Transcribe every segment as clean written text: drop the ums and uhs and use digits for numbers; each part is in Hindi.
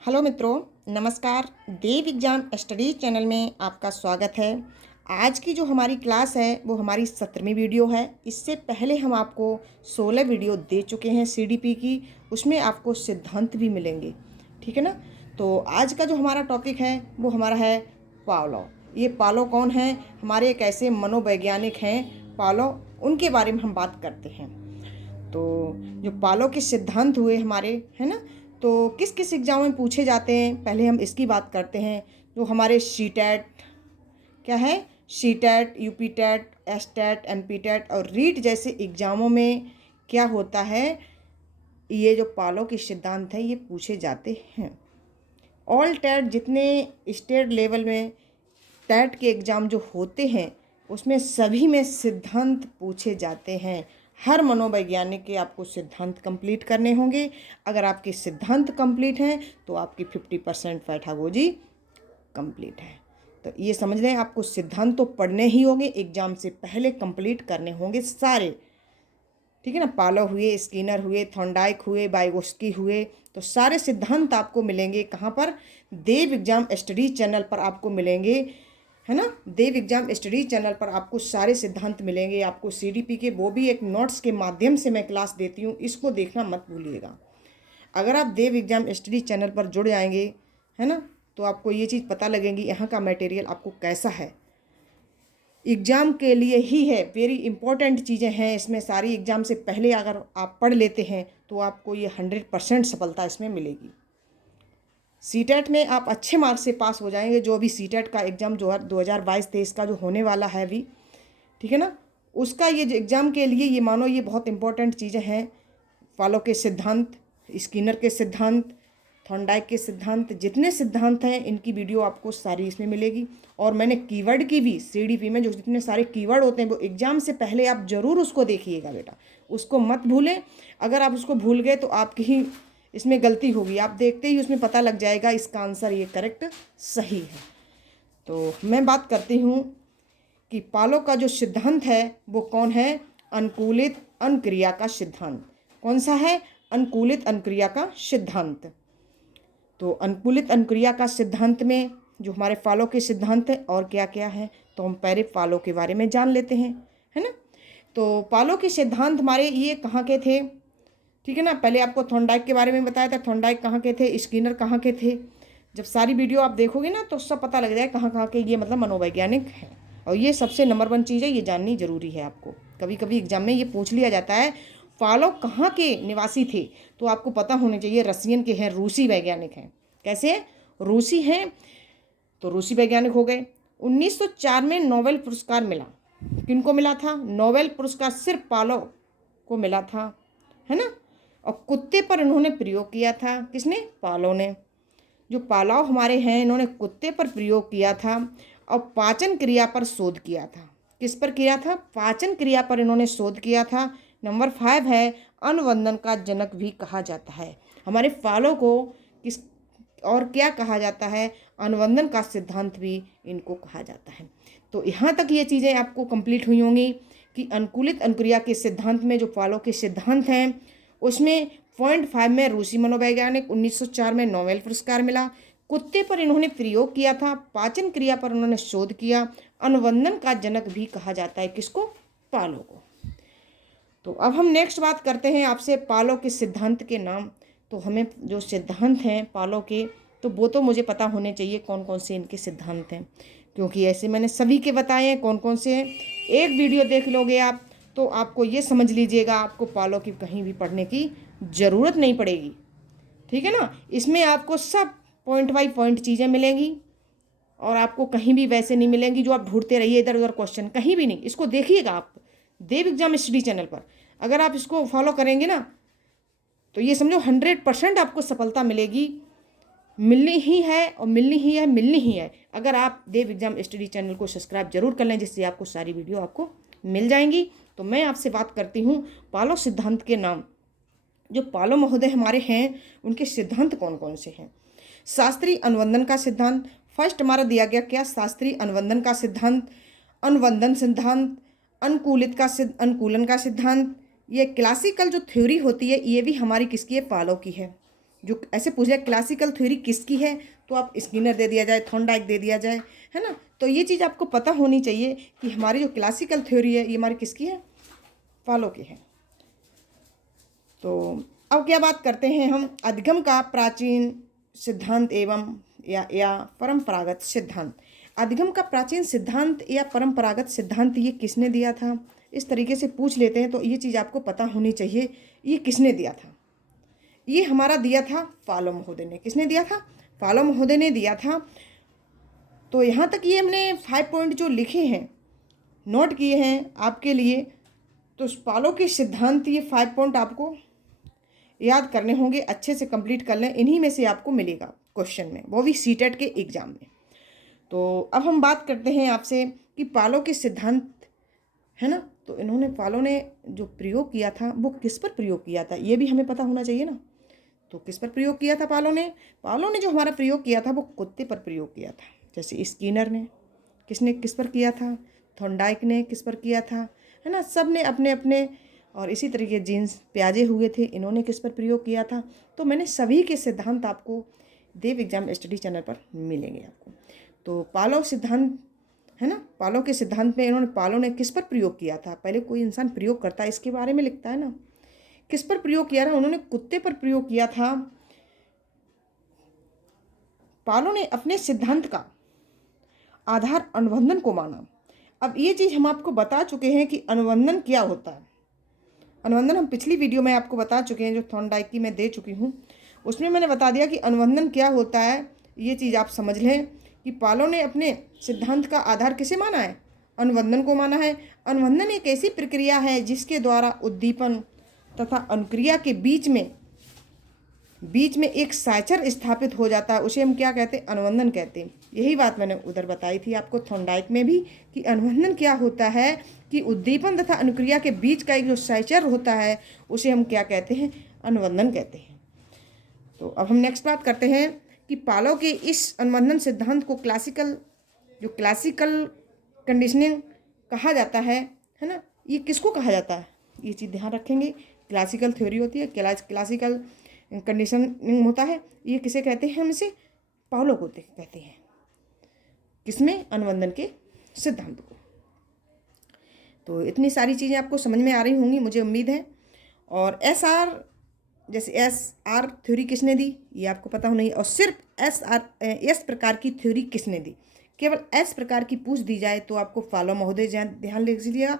हेलो मित्रों, नमस्कार। देव एग्जाम स्टडी चैनल में आपका स्वागत है। आज की जो हमारी क्लास है वो हमारी 17वीं वीडियो है। इससे पहले हम आपको 16 वीडियो दे चुके हैं सीडीपी की, उसमें आपको सिद्धांत भी मिलेंगे, ठीक है ना। तो आज का जो हमारा टॉपिक है वो हमारा है पावलो। ये पावलो कौन है? हमारे एक ऐसे मनोवैज्ञानिक हैं पावलो, उनके बारे में हम बात करते हैं। तो जो पावलो के सिद्धांत हुए हमारे, है ना, तो किस किस एग्जाम में पूछे जाते हैं पहले हम इसकी बात करते हैं। जो हमारे सी टैट क्या है, C TET, UP TET, S TET, M P TET और रीट जैसे एग्जामों में क्या होता है, ये जो पावलो के सिद्धांत हैं ये पूछे जाते हैं। ऑल टैट, जितने स्टेट लेवल में टैट के एग्ज़ाम जो होते हैं उसमें सभी में सिद्धांत पूछे जाते हैं। हर मनोवैज्ञानिक के आपको सिद्धांत कंप्लीट करने होंगे। अगर आपके सिद्धांत कंप्लीट हैं तो आपकी 50% पैथागोजी कंप्लीट है। तो ये समझ लें, आपको सिद्धांत तो पढ़ने ही होंगे, एग्ज़ाम से पहले कंप्लीट करने होंगे सारे, ठीक है ना। पावलो हुए, स्किनर हुए, थॉर्नडाइक हुए, वाइगोत्स्की हुए, तो सारे सिद्धांत आपको मिलेंगे कहाँ पर? देव एग्जाम स्टडी चैनल पर आपको मिलेंगे, है ना। देव एग्जाम स्टडी चैनल पर आपको सारे सिद्धांत मिलेंगे। आपको सीडीपी के वो भी एक नोट्स के माध्यम से मैं क्लास देती हूँ, इसको देखना मत भूलिएगा। अगर आप देव एग्जाम स्टडी चैनल पर जुड़ जाएंगे, है ना, तो आपको ये चीज़ पता लगेगी यहाँ का मटेरियल आपको कैसा है। एग्ज़ाम के लिए ही है, वेरी इंपॉर्टेंट चीज़ें हैं इसमें सारी। एग्ज़ाम से पहले अगर आप पढ़ लेते हैं तो आपको ये 100% सफलता इसमें मिलेगी। सीटेट में आप अच्छे मार्क्स से पास हो जाएंगे। जो अभी सीटेट का एग्ज़ाम जो 2022-23 का जो होने वाला है अभी, ठीक है ना, उसका ये एग्ज़ाम के लिए ये मानो ये बहुत इंपॉर्टेंट चीज़ें हैं। पावलो के सिद्धांत, स्किनर के सिद्धांत, थॉर्नडाइक के सिद्धांत, जितने सिद्धांत हैं इनकी वीडियो आपको सारी इसमें मिलेगी। और मैंने कीवर्ड की भी सीडीपी में जो जितने सारे कीवर्ड होते हैं वो एग्ज़ाम से पहले आप ज़रूर उसको देखिएगा बेटा, उसको मत भूलें। अगर आप उसको भूल गए तो आपकी ही इसमें गलती होगी, आप देखते ही उसमें पता लग जाएगा इसका आंसर ये करेक्ट सही है। तो मैं बात करती हूँ कि पावलो का जो सिद्धांत है वो कौन है? अनुकूलित अनुक्रिया का सिद्धांत। कौन सा है? अनुकूलित अनुक्रिया का सिद्धांत। तो अनुकूलित अनुक्रिया का सिद्धांत में जो हमारे पावलो के सिद्धांत हैं और क्या क्या है, तो हम पहले पावलो के बारे में जान लेते हैं, है ना। तो पावलो के सिद्धांत हमारे ये कहाँ के थे, ठीक है ना। पहले आपको थॉर्नडाइक के बारे में बताया था, थॉर्नडाइक कहाँ के थे, स्किनर कहाँ के थे। जब सारी वीडियो आप देखोगे ना तो सब पता लग जाएगा कहाँ कहाँ के ये मतलब मनोवैज्ञानिक हैं। और ये सबसे नंबर 1 चीज़ है, ये जाननी जरूरी है आपको। कभी कभी एग्जाम में ये पूछ लिया जाता है पावलो कहाँ के निवासी थे, तो आपको पता होना चाहिए रसियन के हैं, रूसी वैज्ञानिक हैं। कैसे? रूसी हैं, तो रूसी वैज्ञानिक हो गए। 1904 में नोबेल पुरस्कार मिला। किनको मिला था? नोबेल पुरस्कार सिर्फ पावलो को मिला था, है ना। और कुत्ते पर इन्होंने प्रयोग किया था। किसने? पावलो ने। जो पावलो हमारे हैं इन्होंने कुत्ते पर प्रयोग किया था और पाचन क्रिया पर शोध किया था। किस पर किया था? पाचन क्रिया पर इन्होंने शोध किया था। नंबर 5 है, अनुवंदन का जनक भी कहा जाता है। हमारे पावलो को किस और क्या कहा जाता है? अनुवंदन का सिद्धांत भी इनको कहा जाता है। तो यहाँ तक ये चीज़ें आपको कंप्लीट हुई होंगी कि अनुकूलित अनुक्रिया के सिद्धांत में जो पावलो के सिद्धांत हैं उसमें 0.5 में रूसी मनोवैज्ञानिक, 1904 में नोबेल पुरस्कार मिला। कुत्ते पर इन्होंने प्रयोग किया था, पाचन क्रिया पर उन्होंने शोध किया, अनुवंदन का जनक भी कहा जाता है किसको? पावलो को। तो अब हम नेक्स्ट बात करते हैं आपसे पावलो के सिद्धांत के नाम। तो हमें जो सिद्धांत हैं पावलो के, तो वो तो मुझे पता होने चाहिए कौन कौन से इनके सिद्धांत हैं, क्योंकि ऐसे मैंने सभी के बताए हैं कौन कौन से हैं। एक वीडियो देख लोगे आप तो आपको ये समझ लीजिएगा, आपको पावलो की कहीं भी पढ़ने की ज़रूरत नहीं पड़ेगी, ठीक है ना। इसमें आपको सब पॉइंट बाई पॉइंट चीज़ें मिलेंगी और आपको कहीं भी वैसे नहीं मिलेंगी जो आप ढूंढते रहिए इधर उधर क्वेश्चन, कहीं भी नहीं। इसको देखिएगा आप देव एग्जाम स्टडी चैनल पर, अगर आप इसको फॉलो करेंगे ना तो ये समझो 100% आपको सफलता मिलेगी। मिलनी ही है और मिलनी ही है, मिलनी ही है। अगर आप देव एग्जाम स्टडी चैनल को सब्सक्राइब जरूर कर लें, जिससे आपको सारी वीडियो आपको मिल जाएंगी। तो मैं आपसे बात करती हूँ पावलो सिद्धांत के नाम। जो पावलो महोदय हमारे हैं उनके सिद्धांत कौन कौन से हैं? शास्त्रीय अनुवंदन का सिद्धांत फर्स्ट हमारा दिया गया क्या? शास्त्रीय अनुवंदन का सिद्धांत, अनुवंदन सिद्धांत, अनुकूलन का सिद्धांत। ये क्लासिकल जो थ्योरी होती है ये भी हमारी किसकी है? पावलो की है। जो ऐसे पूछ लिया क्लासिकल थ्योरी किसकी है, तो आप स्किनर दे दिया जाए, थॉर्नडाइक दे दिया जाए, है ना। तो ये चीज़ आपको पता होनी चाहिए कि हमारी जो क्लासिकल थ्योरी है ये हमारी किसकी है, फॉलो की है। तो अब क्या बात करते हैं हम, अधिगम का प्राचीन सिद्धांत एवं या परंपरागत सिद्धांत। अधिगम का प्राचीन सिद्धांत या परंपरागत सिद्धांत ये किसने दिया था, इस तरीके से पूछ लेते हैं तो ये चीज़ आपको पता होनी चाहिए, ये किसने दिया था। ये हमारा दिया था फालो महोदय ने। किसने दिया था, फालो महोदय ने दिया था। तो यहाँ तक ये हमने 5 पॉइंट जो लिखे हैं, नोट किए हैं आपके लिए। तो फालो के सिद्धांत, ये 5 पॉइंट आपको याद करने होंगे, अच्छे से कंप्लीट कर लें, इन्हीं में से आपको मिलेगा क्वेश्चन में, वो भी सीटेट के एग्ज़ाम में। तो अब हम बात करते हैं आपसे कि फालो के सिद्धांत, है ना। तो इन्होंने, फालो ने जो प्रयोग किया था वो किस पर प्रयोग किया था, ये भी हमें पता होना चाहिए ना। तो किस पर प्रयोग किया था फालो ने, फालो ने जो हमारा प्रयोग किया था वो कुत्ते पर प्रयोग किया था। जैसे स्किनर ने, किसने किस पर किया था, थॉर्नडाइक ने किस पर किया था, है ना। सब ने अपने अपने, और इसी तरीके जीन्स प्याजे हुए थे, इन्होंने किस पर प्रयोग किया था। तो मैंने सभी के सिद्धांत आपको देव एग्जाम स्टडी चैनल पर मिलेंगे आपको। तो फालो सिद्धांत, है ना, फालो के सिद्धांत में इन्होंने, फालो ने किस पर प्रयोग किया था, पहले कोई इंसान प्रयोग करता है इसके बारे में लिखता है ना, किस पर प्रयोग किया था, उन्होंने कुत्ते पर प्रयोग किया था। फालो ने अपने सिद्धांत का आधार अनुबंधन को माना। अब ये चीज़ हम आपको बता चुके हैं कि अनुबंधन क्या होता है। अनुबंधन हम पिछली वीडियो में आपको बता चुके हैं, जो थॉर्नडाइक की मैं दे चुकी हूँ, उसमें मैंने बता दिया कि अनुबंधन क्या होता है। ये चीज़ आप समझ लें कि फालो ने अपने सिद्धांत का आधार किसे माना है, अनुबंधन को माना है। अनुबंधन एक ऐसी प्रक्रिया है जिसके द्वारा उद्दीपन तथा अनुक्रिया के बीच में एक साइचर स्थापित हो जाता है, उसे हम क्या कहते हैं, अनुबंधन कहते हैं। यही बात मैंने उधर बताई थी आपको थॉर्नडाइक में भी, कि अनुबंधन क्या होता है कि उद्दीपन तथा अनुक्रिया के बीच का एक जो साइचर होता है उसे हम क्या कहते हैं, अनुबंधन कहते हैं। तो अब हम नेक्स्ट बात करते हैं कि फालो के इस अनुबंधन सिद्धांत को क्लासिकल कंडीशनिंग कहा जाता है ना। ये किसको कहा जाता है, ये चीज़ ध्यान रखेंगे। क्लासिकल थ्योरी होती है, क्लासिकल कंडीशनिंग होता है, ये किसे कहते हैं, हम इसे फालो को कहते हैं। किसमें, अनुबंधन के सिद्धांत को। तो इतनी सारी चीज़ें आपको समझ में आ रही होंगी मुझे उम्मीद है। और जैसे SR थ्योरी किसने दी, ये आपको पता होना ही। और सिर्फ S प्रकार की थ्योरी किसने दी, केवल S प्रकार की पूछ दी जाए तो आपको फालो महोदय ध्यान ले लीजिएगा।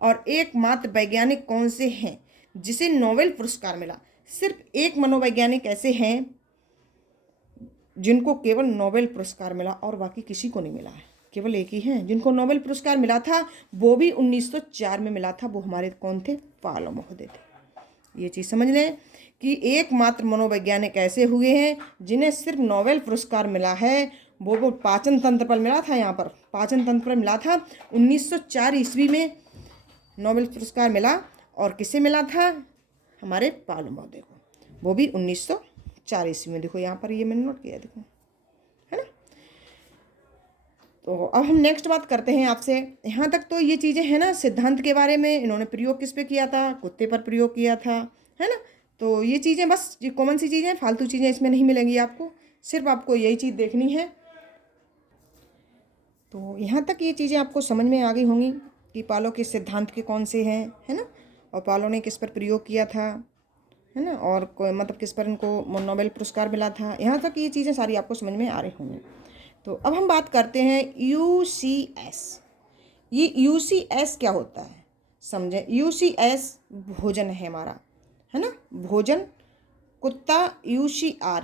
और एकमात्र वैज्ञानिक कौन से हैं जिसे नोबेल पुरस्कार मिला, सिर्फ एक मनोवैज्ञानिक ऐसे हैं जिनको केवल नोबेल पुरस्कार मिला और बाकी किसी को नहीं मिला है। केवल एक ही हैं जिनको नोबेल पुरस्कार मिला था, वो भी 1904 में मिला था। वो हमारे कौन थे, फालो महोदय थे। ये चीज़ समझ लें कि एकमात्र मनोवैज्ञानिक ऐसे हुए हैं जिन्हें सिर्फ नोबेल पुरस्कार मिला है, वो पाचन तंत्र पर मिला था। यहाँ पर पाचन तंत्र पर मिला था 1904 ईस्वी में नोबेल पुरस्कार मिला। और किसे मिला था, हमारे फालो महोदय को, वो भी 1904 ईस्वी में। देखो यहाँ पर ये मैंने नोट किया, देखो, है ना। तो अब हम नेक्स्ट बात करते हैं आपसे। यहाँ तक तो ये चीज़ें हैं ना सिद्धांत के बारे में, इन्होंने प्रयोग किस पे किया था, कुत्ते पर प्रयोग किया था, है ना। तो ये चीज़ें बस, ये कॉमन सी चीज़ें, फालतू चीज़ें इसमें नहीं मिलेंगी आपको, सिर्फ आपको यही चीज़ देखनी है। तो यहाँ तक ये चीज़ें आपको समझ में आ गई होंगी कि फालो के सिद्धांत के कौन से हैं, है ना, और फालो ने किस पर प्रयोग किया था, है ना, और मतलब किस पर इनको नोबेल पुरस्कार मिला था। यहाँ तक ये चीज़ें सारी आपको समझ में आ रही होंगी। तो अब हम बात करते हैं UCS। ये UCS क्या होता है, समझें। UCS भोजन है हमारा, है ना, भोजन। कुत्ता UCR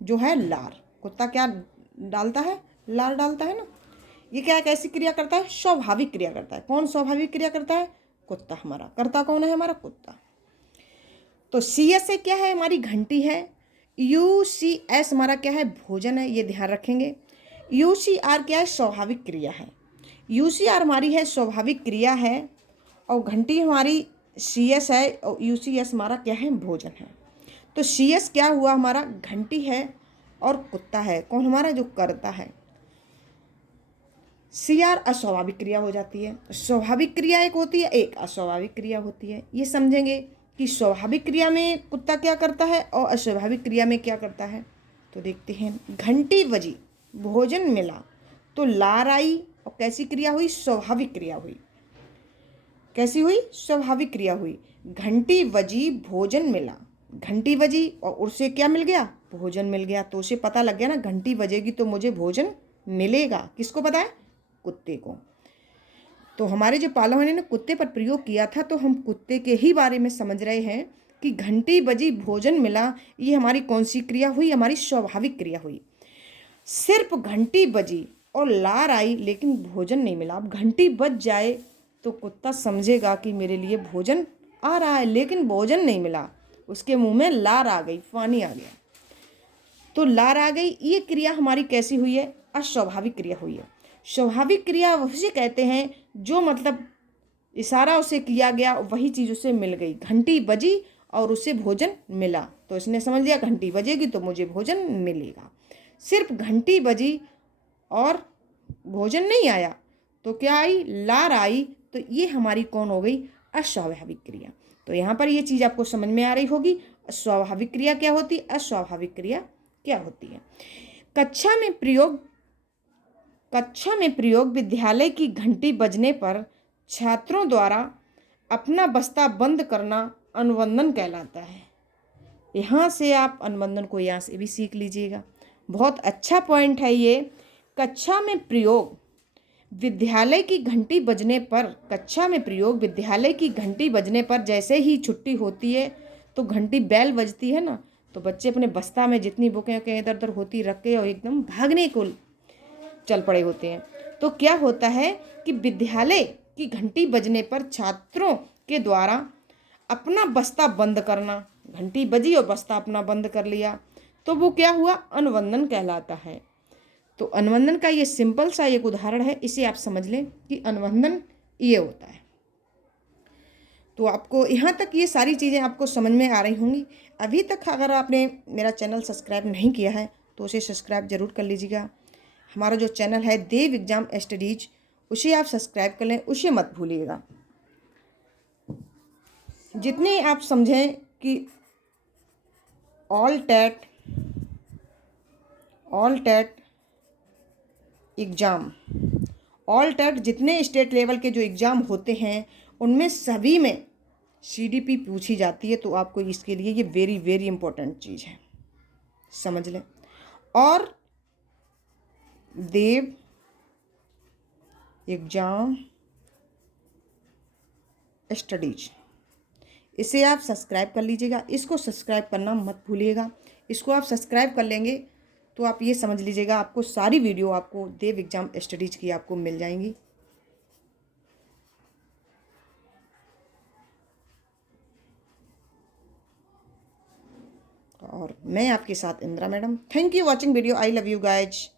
जो है लार, कुत्ता क्या डालता है, लार डालता है ना। ये क्या, कैसी क्रिया करता है, स्वाभाविक क्रिया करता है। कौन स्वाभाविक क्रिया करता है, कुत्ता। हमारा कर्ता कौन है, हमारा कुत्ता। तो CS से क्या है, हमारी घंटी है। UCS हमारा क्या है, भोजन है, ये ध्यान रखेंगे। UCR क्या है, स्वाभाविक क्रिया है। UCR हमारी है स्वाभाविक क्रिया है, और घंटी हमारी CS है, और UCS हमारा क्या है, भोजन है। तो CS क्या हुआ, हमारा घंटी है और कुत्ता है, कौन हमारा, जो कर्ता है। CR अस्वाभाविक क्रिया हो जाती है। स्वाभाविक क्रिया एक होती है, एक अस्वाभाविक क्रिया होती है। ये समझेंगे कि स्वाभाविक क्रिया में कुत्ता क्या करता है और अस्वाभाविक क्रिया में क्या करता है। तो देखते हैं, घंटी बजी, भोजन मिला, तो लार आई और कैसी क्रिया हुई, स्वाभाविक क्रिया हुई। कैसी हुई, स्वाभाविक क्रिया हुई। घंटी बजी, भोजन मिला, घंटी बजी और उससे क्या मिल गया, भोजन मिल गया। तो उसे पता लग गया ना, घंटी बजेगी तो मुझे भोजन मिलेगा। किसको पता है, कुत्ते को। तो हमारे जो पालव ने कुत्ते पर प्रयोग किया था, तो हम कुत्ते के ही बारे में समझ रहे हैं कि घंटी बजी, भोजन मिला, ये हमारी कौन सी क्रिया हुई, हमारी स्वाभाविक क्रिया हुई। सिर्फ घंटी बजी और लार आई लेकिन भोजन नहीं मिला। अब घंटी बज जाए तो कुत्ता समझेगा कि मेरे लिए भोजन आ रहा है, लेकिन भोजन नहीं मिला, उसके मुंह में लार आ गई, पानी आ गया। तो लार आ गई, ये क्रिया हमारी कैसी हुई है, अस्वाभाविक क्रिया हुई है। स्वाभाविक क्रिया उसे कहते हैं जो मतलब इशारा उसे किया गया, वही चीज़ उसे मिल गई। घंटी बजी और उसे भोजन मिला, तो इसने समझ लिया घंटी बजेगी तो मुझे भोजन मिलेगा। सिर्फ घंटी बजी और भोजन नहीं आया तो क्या आई, लार आई, तो ये हमारी कौन हो गई, अस्वाभाविक क्रिया। तो यहाँ पर ये चीज़ आपको समझ में आ रही होगी, स्वाभाविक क्रिया क्या होती है, अस्वाभाविक क्रिया क्या होती है। कक्षा में प्रयोग विद्यालय की घंटी बजने पर छात्रों द्वारा अपना बस्ता बंद करना अनुबंधन कहलाता है। यहाँ से आप अनुबंधन को यहाँ से भी सीख लीजिएगा, बहुत अच्छा पॉइंट है ये। कक्षा में प्रयोग विद्यालय की घंटी बजने पर, कक्षा में प्रयोग विद्यालय की घंटी बजने पर, जैसे ही छुट्टी होती है तो घंटी बैल बजती है ना, तो बच्चे अपने बस्ता में जितनी बुकें इधर उधर होती रख के और एकदम भागने को चल पड़े होते हैं। तो क्या होता है कि विद्यालय की घंटी बजने पर छात्रों के द्वारा अपना बस्ता बंद करना, घंटी बजी और बस्ता अपना बंद कर लिया, तो वो क्या हुआ, अनुबंधन कहलाता है। तो अनुबंधन का ये सिंपल सा एक उदाहरण है, इसे आप समझ लें कि अनुबंधन ये होता है। तो आपको यहाँ तक ये सारी चीज़ें आपको समझ में आ रही होंगी। अभी तक अगर आपने मेरा चैनल सब्सक्राइब नहीं किया है तो उसे सब्सक्राइब जरूर कर लीजिएगा। हमारा जो चैनल है देव एग्जाम स्टडीज, उसे आप सब्सक्राइब कर लें, उसे मत भूलिएगा। जितने आप समझें कि all TET exam, all TET जितने स्टेट लेवल के जो एग्ज़ाम होते हैं उनमें सभी में सीडीपी पूछी जाती है। तो आपको इसके लिए ये वेरी वेरी इंपॉर्टेंट चीज़ है, समझ लें। और देव एग्जाम स्टडीज, इसे आप सब्सक्राइब कर लीजिएगा, इसको सब्सक्राइब करना मत भूलिएगा। इसको आप सब्सक्राइब कर लेंगे तो आप ये समझ लीजिएगा आपको सारी वीडियो आपको देव एग्जाम स्टडीज की आपको मिल जाएंगी। और मैं आपके साथ Indira madam. Thank you watching video. I love you guys.